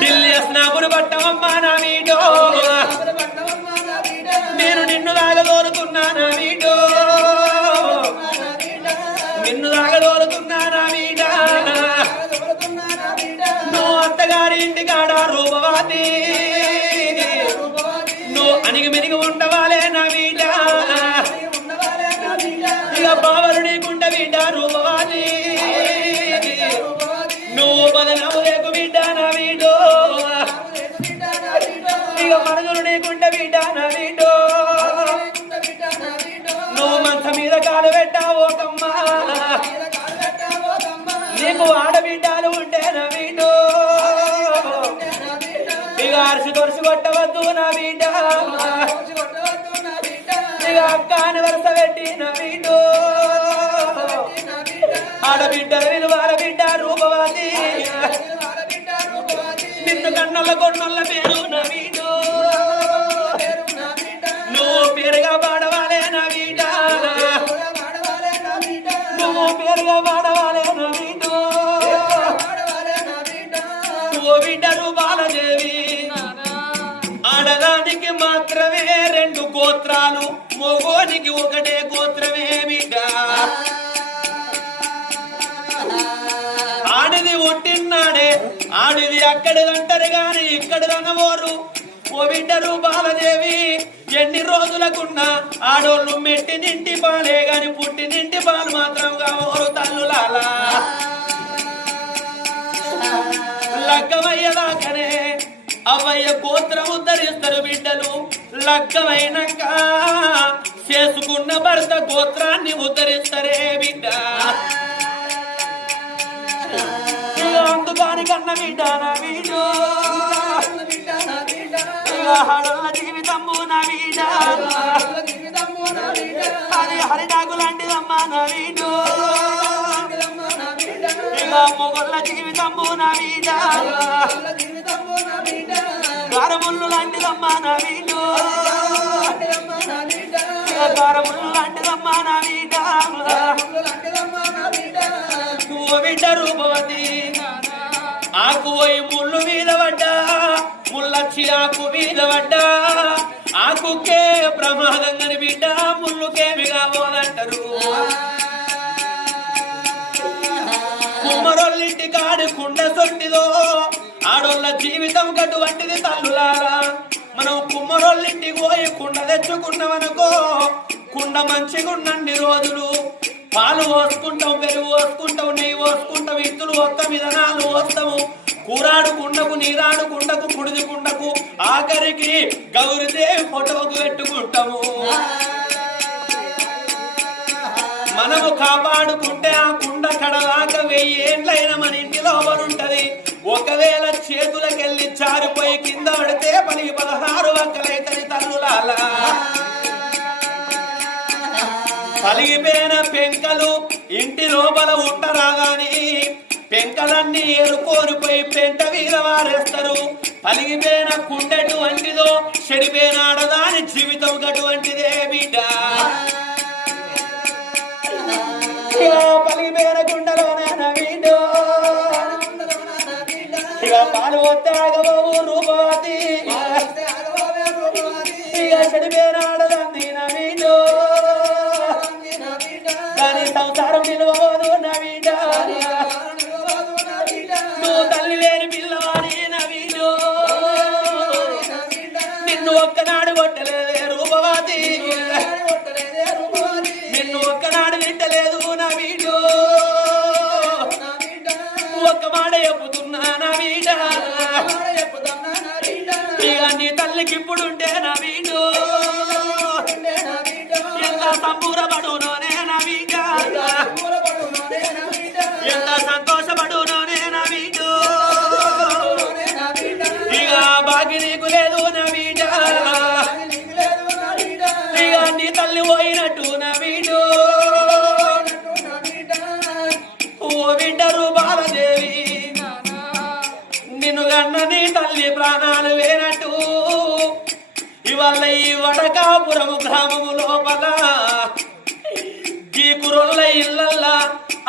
ఢిల్లీ స్నాపులు పట్టమమ్మా నా వీడో నేను నిన్ను దాగదోరుతున్నా నా వీడో నిన్ను దాగదోరుతున్నా నా వీడ నువ్వు అత్తగారి ఇంటికాడ రూపవాతి నువ్వు అణిగి మెనిగి ఉండవాలే నా వీడ ఇక బావరు నీకుండ వీడ రూపవాతి నువ్వు బదనవు లేకు బిడ్డ నా వీడో ఇక మనగులు నీకుండ బిడ్డ నా వీడో నువ్వు మంచ మీద కాలు పెట్టావో కమ్మా నీకు ఆడబిడ్డలు ఉంటే నా వీడో ఇక అరిసి దొరిసి కొట్టవద్దు నా బిడ్డ ఇక అక్కాని వరుస పెట్టి నా వీడో ఆడబిడ్డల విలువాల బిడ్డ రూపవాది నిన్ను కన్నల కొన్నల పేరు నా వీడో నువ్వు పేరుగా పాడవాలే నా వీడ నువ్వు పేరుగా పాడవాలే నా వీడో ఓ బిడ్డ రూపాలదేవి ఆడదానికి మాత్రమే 2 గోత్రాలు మగోనికి ఒకటే గోత్రమే బిడ్డ ఆడిది ఒట్టిన్నాడే ఆడిది అక్కడిదంటారు గాని ఇక్కడి రంగమోరు ఓ బిడ్డరు బాలదేవి ఎన్ని రోజులకున్నా ఆడోళ్ళు మెట్టి నింటి పాలే గాని పుట్టి నింటి పాలు మాత్రం కావోరు తల్లులాలా లగ్గమయ్యదాకనే అవయ్య గోత్రం ఉద్ధరిస్తారు బిడ్డలు లగ్గమైనాక చేసుకున్న భర్త గోత్రాన్ని ఉద్ధరిస్తారే బిడ్డ అందుకానికన్న బిడ్డ నా వీడో హడల జీవితము నా వీడ అది హరిడాకు లాంటిదమ్మా నా వీడో ఇక మొగళ్ళ జీవితము నా వీడ గారముళ్ళు లాంటిదమ్మా నా వీడో గారముళ్ళు లాంటిదమ్మా నా వీడ ఓ బిడ్డ రూపవతి ఆకు పోయి ముళ్ళు మీద పడ్డా ముళ్ళొచ్చి ఆకు మీద పడ్డా ఆకుకే ప్రమాదంగాని బిడ్డ ముళ్ళుకేమి కావాలంటారు కుమ్మరొల్లింటి కాడి కుండ సొట్టిదో ఆడోళ్ళ జీవితం కటువంటిది తల్లులారా మనం కుమ్మరొల్లింటికి పోయి కుండ తెచ్చుకున్నామనుకో కుండ మంచిగా ఉన్నన్ని రోజులు పాలు పోసుకుంటాం పెరుగు పోసుకుంటాం నెయ్యి పోసుకుంటాం ఇత్తులు వస్తాం విధానాలు వస్తాము కూరాడు కుండకు నీరాడు కుండకు కుడిది కుండకు ఆఖరికి గౌరీదేవి ఫోటోకు పెట్టుకుంటాము మనము కాపాడుకుంటే ఆ కుండ కడలాక 1000 ఏండ్లైన మన ఇంటి లోపలుంటది ఒకవేళ చేతులకెళ్ళి జారిపోయి కింద పడితే 16 వక్కలైతది తల్లులాలా పలిగిపోయిన పెంకలు ఇంటి లోపల ఉండరాగాని పెంకలన్నీ ఏరుకోనిపోయి పెంట మీద వారేస్తారు పలిగిపోయిన కుండెటు వంటిదో చెడిపోయిన ఆడదాని జీవితం గటువంటిదే బిడ్డ పలిగిపోయిన కుండలోనే నవీడో ఇక పాలు వస్తే ఆగబోవు రూపవతి ఇక చెడిపోయిన ఆడదాన్ని నవీడో సంసారం నిలవదు నా వీడ నువ్వు తల్లి లేని పిల్లవాడి నా వీడు నిన్ను ఒక్కనాడు కొట్టలేదే రూపవతి నిన్ను ఒక్కనాడు వింటలేదు నా వీడు ఒక్క మాట చెప్పుతున్నా నా వీడ ఇక నీ తల్లికి ఇప్పుడుంటే నా వీడు ఎంత సంబూరపడునోనే నా వీడ ఎంత సంతోషపడునోనే నా వీడు ఇక బాగి నీకు లేదు నా వీడ ఇక నీ తల్లి పోయినట్టు నా వీడు ఓ బిడ్డరు బాలదేవి నిన్ను కన్న నీ తల్లి ప్రాణాలు వేనట్టు ఇవాళ ఈ వడకాపురము గ్రామము లోపల గీకురొల్ల ఇళ్ళల్లా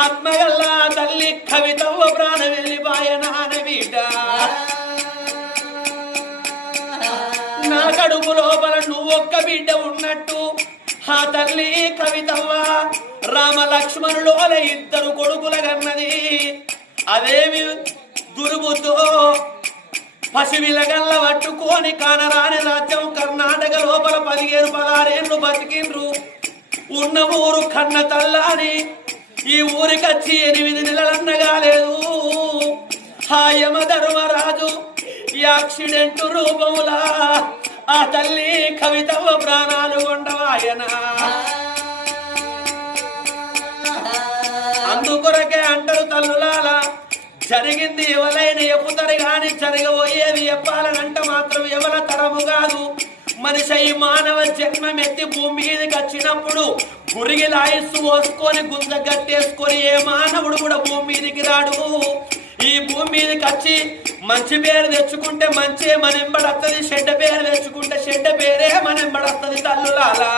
ఆత్మగల్లా తల్లి కవితవ్వ ప్రాణ వెళ్ళిపాయన బిడ్డ ఆ తల్లి కవితవ్వ రామ లక్ష్మణులోల ఇద్దరు కొడుకుల కన్నది. అదేమి దుర్బుతో పసివిలగల్ల పట్టుకొని కానరాని రాజ్యం కర్ణాటక లోపల 15-16 ఏళ్ళు బతికిండ్రు. ఉన్న ఊరు కన్న తల్లాని ఈ ఊరికొచ్చి 8 నెలలన్నగా లేదు. ఆ యమధర్మరాజు యాక్సిడెంట్ రూపములా ఆ తల్లి కవితవ్వ ప్రాణాలు కొండవాయన. అందుకొరకే అంటారు తల్లులాల జరిగింది ఎవరైనా చెప్పుతారు గాని జరగబోయేది చెప్పాలనంట మాత్రం ఎవల తరము కాదు. మనిషి ఈ మానవ జన్మమెత్తి భూమి మీదకి వచ్చినప్పుడు గురిగిల ఆయుస్సు పోసుకొని గుంజ గట్టేసుకొని ఏ మానవుడు కూడా భూమి మీదకి రాడు. ఈ భూమి మీదకి వచ్చి మంచి పేరు తెచ్చుకుంటే మంచి మనెంబడత్తది, చెడ్డ పేరు తెచ్చుకుంటే చెడ్డ పేరే మనెంబడత్తది. తల్లులాలా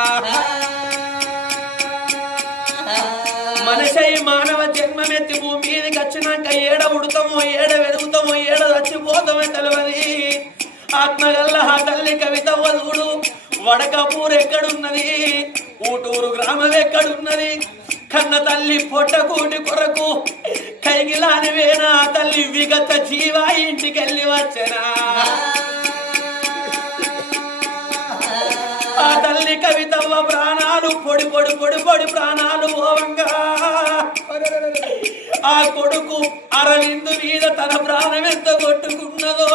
మనిషి మానవ జన్మమెత్తి భూమి మీదకి వచ్చినాక ఏడ ఉడతామో ఏడ వెలుగుతామో ఏడ చచ్చిపోతామో తెలియదు. ఆత్మగల్ల ఆ తల్లి కవితవ్వ చూడు వడకపూర్ ఎక్కడున్నది, ఊటూరు గ్రామం ఎక్కడున్నది. కన్న తల్లి పొట్టకూటి కొరకు కైగిలానివేనా ఆ తల్లి విగత జీవ ఇంటికెళ్ళి వచ్చనా. ఆ తల్లి కవితవ్వ ప్రాణాలు పొడి పొడి పొడి పొడి ప్రాణాలు ఓవంగా ఆ కొడుకు అరవిందు మీద తన ప్రాణం ఎంత కొట్టుకున్నదో,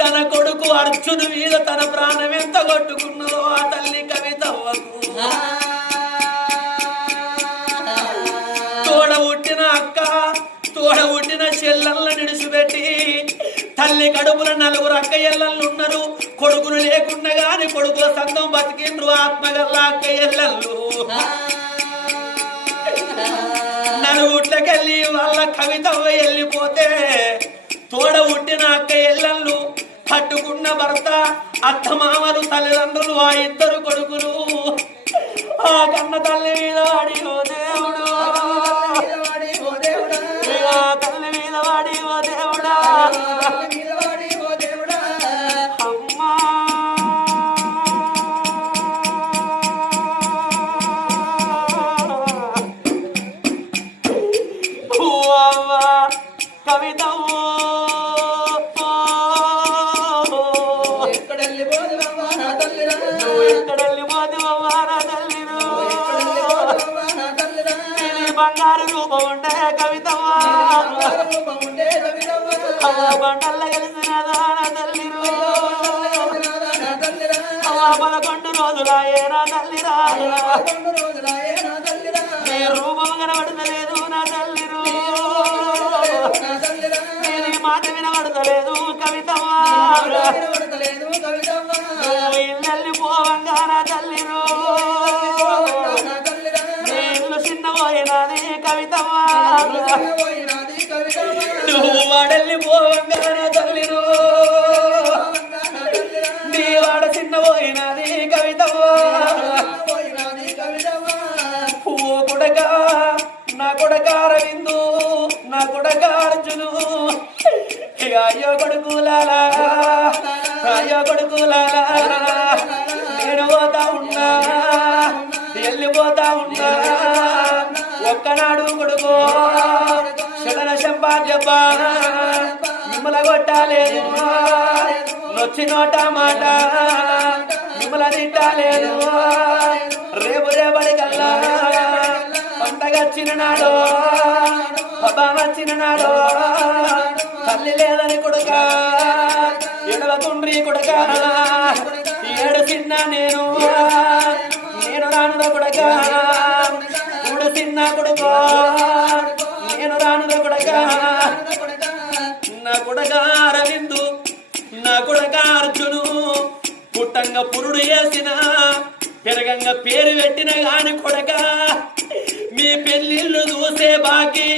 తన కొడుకు అర్జును మీద తన ప్రాణం ఎంత కొట్టుకున్నదో ఆ తల్లి కవితవ్వకు. తోడ పుట్టిన అక్క తోడ పుట్టిన చెల్లెళ్ళ నిడిచిపెట్టి తల్లి కడుపుల 4 అక్కయ్యళ్ళు ఉన్నారు. కొడుకులు లేకుండా గాని కొడుకుల సంఘం బతికిండ్రు ఆత్మగల్ల అక్కయ్యళ్ళు. నలుగుట్లకెళ్ళి వాళ్ళ కవితవ్వ వెళ్ళిపోతే తోడ పుట్టిన అక్కయ్యళ్ళు కట్టుకున్న భర్త అత్తమామలు తల్లిదండ్రులు ఆ ఇద్దరు కొడుకులు ఆ కన్న తల్లి మీద వాడి ఓ దేవుడు, తల్లి మీద వాడి ఓ దేవుడా. అమ్మా కవితవ్వ బంగారు రూపం ఉండే కవితవ్వ బండల్ల కలిసిన తల్లిరు 11 రోజులాయే నా తల్లిరా. నీ రూపం కనబడతలేదు నా తల్లిరు, నీ మాట వినబడతలేదు కవితవ్వ. ఇల్లెల్లి పోవంగా నా తల్లిరు, నీ ఇల్లు చిన్నపోయినది కవితవ్వ. నువ్వు వాడెల్లి పోవంగా నా తల్లిరు, నీ వాడ చిన్నపోయినది కవితవ్వ. ఓ కొడక నా కొడక అరవిందు నా కొడక అర్జును, ఇక అయ్యో కొడుకులాలా అయ్యో కొడుకులాలా నేను పోతా ఉన్నా వెళ్ళిపోతా ఉన్నా. ఒక్కనాడు కొడుకో శిలన సంపాద్యప్ప మిమ్మల కొట్టాలేదు, నొచ్చి నోట మాట మిమ్మల తిట్టాలేదు. రేపు రేపటి కల్లా పంటగచ్చిన నాడు పబ్బా వచ్చిన నాడు తల్లి లేదని కొడుక ఎడవకుండ్రి కొడుక ఏడు చిన్న నేను రానురా కొడుక ఊడు చిన్న కొడుక నేను రానురా కొడుక. నా కొడుక అరవిందు నా కొడుక అర్జును పుట్టంగా పురుడు వేసిన పెరగంగా పేరు పెట్టిన గాని కొడుక మీ పెళ్ళిళ్ళు చూసే బాకి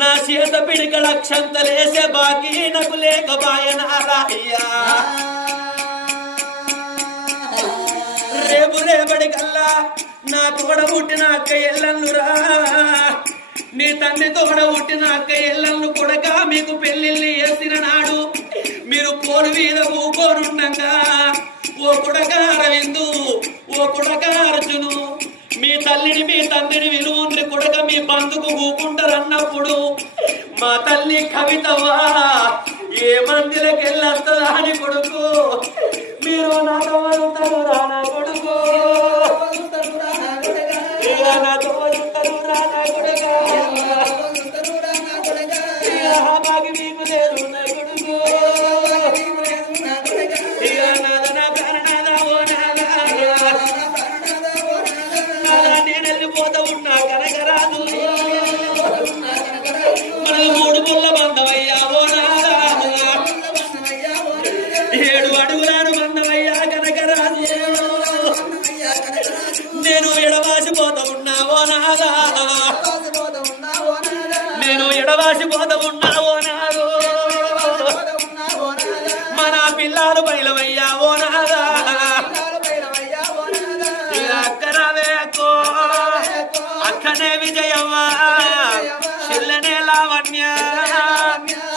నా చేత పిడికల క్షంతలేసే బాకి నాకు లేకబాయనారాయ్యా. రేపు రేపటి కల్లా నా తోడ పుట్టిన అక్క ఎల్లన్నురా, నీ తండ్రి తోడ పుట్టిన అక్క ఎల్లన్ను కొడక మీకు పెళ్లిళ్ళు వేసిన నాడు మీరు పోరు మీద ఊకోనుండగా ఓ కొడక అరవిందు ఓ కొడక అర్జును మీ తల్లిని మీ తండ్రిని విలువండ్రి కొడక మీ బంధుకు ఊకుంటారు అన్నప్పుడు మా తల్లి కవితవా ఏ మందిరకి వెళ్ళొస్తుందా అని కొడుకు మీరు నాతో వదులుతారు రానా కొడుకు నాతో వదులుతారు రానా కొడుక బాగి మీకు లేదు నా కొడుకు నేను వెళ్ళిపోతా ఉన్నా కనకరాదు మనకు 3 ముళ్ళ బంధమయ్యా ఓ నాదా 7 అడుగులాడు బంధమయ్యా కనకరాదు నేను ఎడవాసిపోతా ఉన్నా ఓ నాదా నేను ఎడవాసిపోతా ఉన్నా ఓ నాదు మన పిల్లలు బయలవయ్యా ఓ నాదా అక్కరావే అక్కో అక్కనే విజయవ్వ చెల్లనే లావణ్య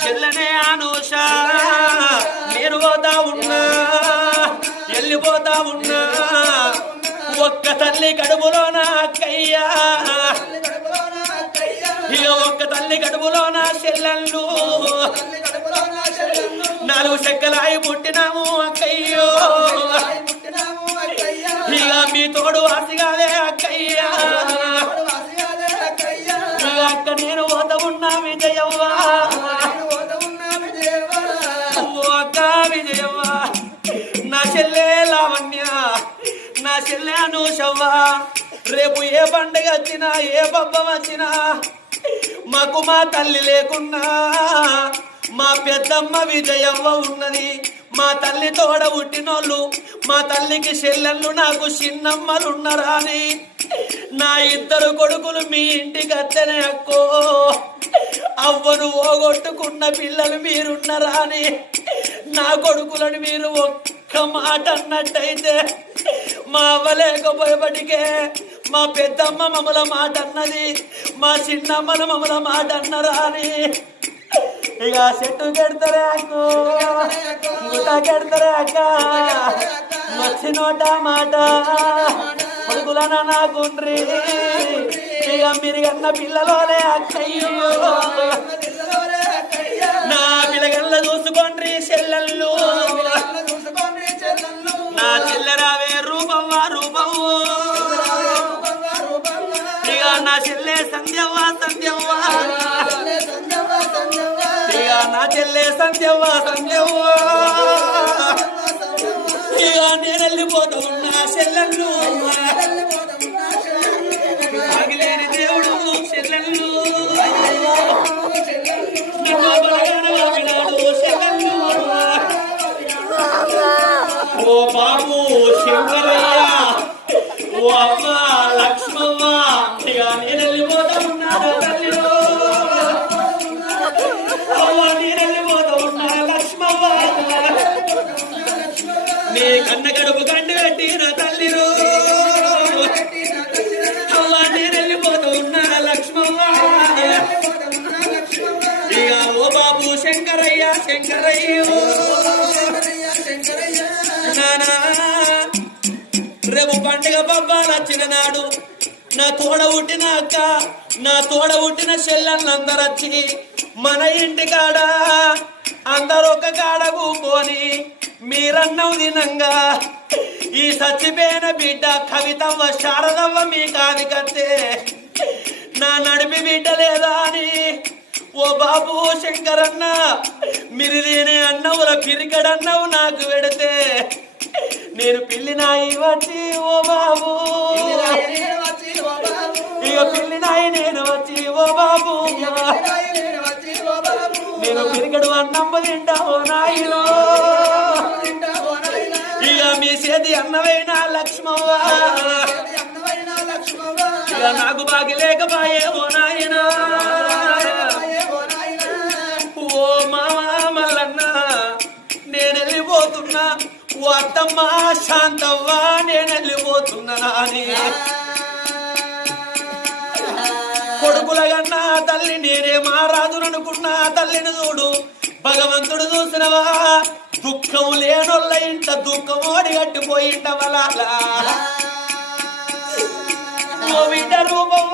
చెల్లనే అనూష నేను పోతా ఉన్నా వెళ్ళిపోతా ఉన్నా ఒక్క తల్లి కడుపులోన అక్కయ్యా ఇక ఒక్క తల్లి కడుపులోన చెల్లెళ్ళు 4 చెక్కలాయి పుట్టినాము అక్కయ్యో ఇక మీ తోడు ఆసిగాలే అక్కయ్యా అక్క నేను పోత ఉన్నా విజయవ్వ ఓ అక్క విజయవ్వ నా చెల్లె లావణ్య నా చెల్లె అనూషవ్వ రేపు ఏ పండుగ వచ్చినా ఏ పబ్బం వచ్చినా మాకు మా తల్లి లేకున్నా మా పెద్దమ్మ విజయవ్వ ఉన్నది మా తల్లి తోడ పుట్టినోళ్ళు మా తల్లికి చెల్లెళ్ళు నాకు చిన్నమ్మలున్నారా అని నా 2 కొడుకులు మీ ఇంటికి అత్తనే అక్కో అవ్వను ఓగొట్టుకున్న పిల్లలు మీరున్నారా అని నా కొడుకులను మీరు ఒక్క మాట అన్నట్టయితే మా అవ్వ లేకపోయేపటికే మా పెద్దమ్మ మమ్మల మాట అన్నది మా చిన్నమ్మల మమ్మల మాట అన్నరా అని ఇక చెట్టు కెడతారే అక్కో గుట్ట కెడతారే అక్క వచ్చి నోట మాట కొడుకులన నాకుండ్రి ఇక మీరు కన్న పిల్లలోనే అక్కయ్యో నా పిల్లగల్ల చూసుకోండి చెల్లెళ్ళు నా చెల్లెరావే రూపవ్వ రూపవ్వు ఇక నా చెల్లె సంధ్యవ్వ సంధ్యవ్వ ఇక నా చెల్లె సంధ్యవ్వ సంధ్యవ్వ ఇక నేను వెళ్ళిపోతూ ఉన్నా చెల్లెళ్ళు ఆగిలేని దేవుడు చెల్లెళ్ళు చెల్లెళ్ళు ఓ బాబు శంకరయ్య ఓ అమ్మ లక్ష్మమ్మ ఇక నేను వెళ్ళిపోతా ఉన్నాను తల్లిలో నేను వెళ్ళిపోతా ఉన్నా లక్ష్మమ్మ నీ కన్న గడుపు గండు పెట్టిన తల్లిలో నేను వెళ్ళిపోతా ఉన్నా లక్ష్మమ్మ ఇక ఓ బాబు శంకరయ్య శంకరయ్య నానా రేపు పండుగ పబ్బాలు వచ్చిన నాడు నా తోడ పుట్టిన అక్క నా తోడ పుట్టిన చెల్లెళ్ళందరూ వచ్చి మన ఇంటి కాడ అందరూ ఒక కాడ కూకొని మీరన్నం తినంగా ఈ సచ్చిపోయిన బిడ్డ కవితవ్వ శారదవ్వ మీ కాది కత్తే నా నడిపి బిడ్డ లేదా అని ఓ బాబు శంకరన్న మీరు నేనే అన్నవుల పిరికడన్నవు నాకు పెడితే నేను పిల్లినాయి వచ్చి ఓ బాబు ఇక పిల్లినాయి నేను వచ్చి ఓ బాబు నేను పిరికడు అన్నం తింటావు నాయనో ఇక మీ చేతి అన్నమైన లక్ష్మవ్వ ఇక నాకు బాగి లేకపోయే ఓ నాయనా ఓ మామ మల్లన్న నేను వెళ్ళిపోతున్నా ఓ అత్తమ్మ శాంతవ్వ నేను వెళ్ళిపోతున్నా అని కొడుకుల కన్నా తల్లి నేనే మారాదుననుకున్నా తల్లిని చూడు భగవంతుడు చూసినవా దుఃఖం లేనొల్ల ఇంట దుఃఖం ఓడి కట్టిపోయింట వల్ల బిడ్డ రూపం